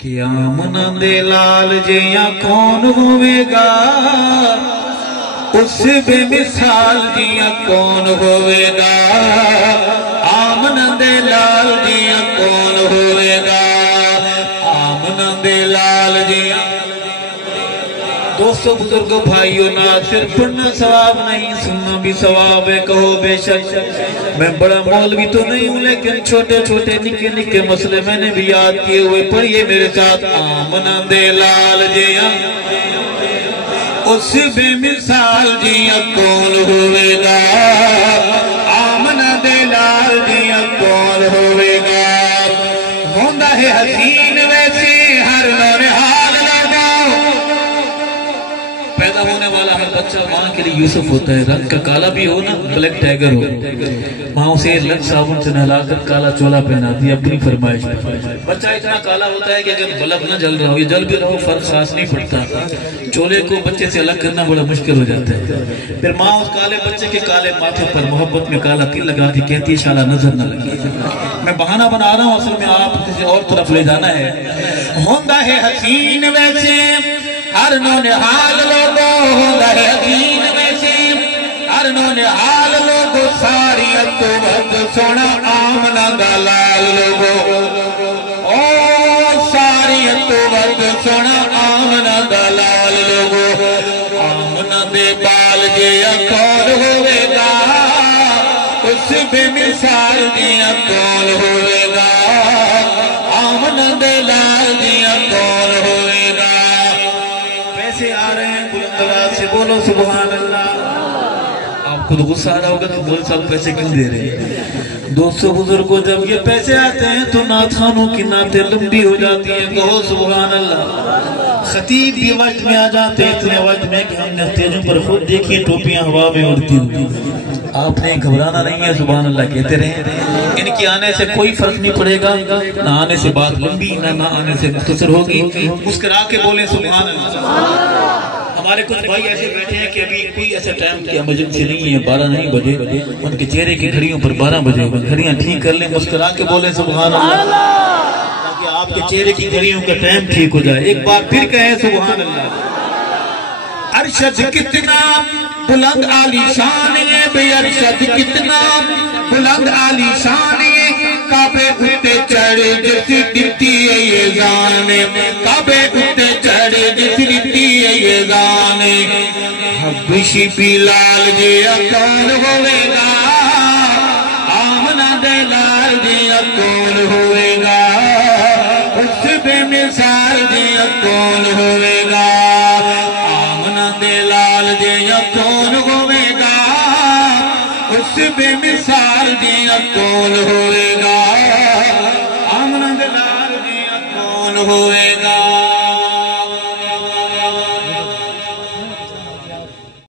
کہ آمنہ دے لال جیاں کون ہوئے گا اس بے مثال جیاں کون ہوئے گا آمنہ دے لال جیاں کون ہوئے گا آمنہ دے لال جیاں دوستو بزرگو بھائیو نہ صرف پڑھنا ثواب نہیں سننا بھی ثواب ہے کہو بے شک میں بڑا مولوی تو نہیں ہوں لیکن چھوٹے چھوٹے نکے نکے مسئلے میں نے بھی یاد کیے ہوئے پڑھئے میرے ساتھ آمنہ دے لال جیاں اس بے مثال جیاں کون ہوئے گا آمنہ دے لال جیاں کون ہوئے گا ہوندہ ہے حسین ویسے ہر نورحال پیدا ہونے والا ہر بچہ ماں کے لیے یوسف ہوتا ہے رنگ کا کالا بھی ہو نا بلیک ٹائگر ہو ماں اسے لگ صابن سے نہلا کر کالا چولا پہناتی ہے اپنی فرمائش بچہ اتنا کالا ہوتا ہے کہ اگر بلب نہ جل رہا ہو یا جل بھی رہا ہو فرق خاص نہیں پڑتا چولے کو بچے سے الگ کرنا بڑا مشکل ہو جاتا ہے پھر ماں اس کالے بچے کے کالے ماتھے پر محبت میں کالا تل لگاتی کہتی ہے شالا نظر نہ لگی میں بہانہ بنا رہا ہوں اصل میں آپ کسی اور طرف لے جانا ہے ہوندہ ہے حسین ویسے ہر نونہال لوگوں ہوندہ ہے حسین ویسے ہر نونہال لوگوں ساری اتو وقت سونا آمنہ دلال لوگوں ساری اتو وقت سونا آمنہ دلال لوگوں آمنہ دے بال جیا کون ہوئے گا اس بے مثال جیا کون ہوئے گا آمنہ دلال جیا کون ہوئے گا پیسے آ رہے ہیں بلند آواز سے بولو سبحان اللہ آپ خود غصہ آ رہا ہوگا کہ بول صاحب پیسے کیوں دے رہے ہیں دوستو بزرگوں جب یہ پیسے آتے ہیں تو نعت خانوں کی نعتیں لمبی ہو جاتی ہیں کہو سبحان اللہ خطیب بھی وجد میں آ جاتے ہیں اتنے وجد میں کہ ہم نے اسٹیجوں پر خود دیکھی ٹوپیاں ہوا میں اڑتی ہوتی آپ نے گھبرانا نہیں ہے سبحان اللہ کہتے رہیں ان کی آنے سے کوئی فرق نہیں پڑے گا نہ آنے سے بات لمبی نہ آنے سے مختصر ہوگی مسکرا کے بولیں سبحان اللہ ہمارے کچھ بھائی ایسے بیٹھے ہیں کہ ابھی کوئی ایسا ٹائم کی ایمرجنسی نہیں ہے 12 نہیں بجے ان کے چہرے کی گھڑیوں پر 12 بجے گھڑیاں ٹھیک کر لیں مسکرا کے بولیں سبحان اللہ تاکہ آپ کے چہرے کی گھڑیوں کا ٹائم ٹھیک ہو جائے ایک بار پھر کہیں سبحان اللہ ارشد کتنا بلند عالی شان ہے بے ارشد کتنا بلند عالی شان ہے کعبے اٹھتے چڑھے جیسی دتی ہے یہ زانے کعبے اٹھتے چڑھے جیسی دتی ہے یہ زانے حبشی بلال جیا کون ہوئے گا آمنہ دلال جیا کون ہوئے گا اس بے مثال جیا کون ہوئے گا آمنہ دلال جیا کون ہوئے گا اس بے مثال جیا کون ہوئے گا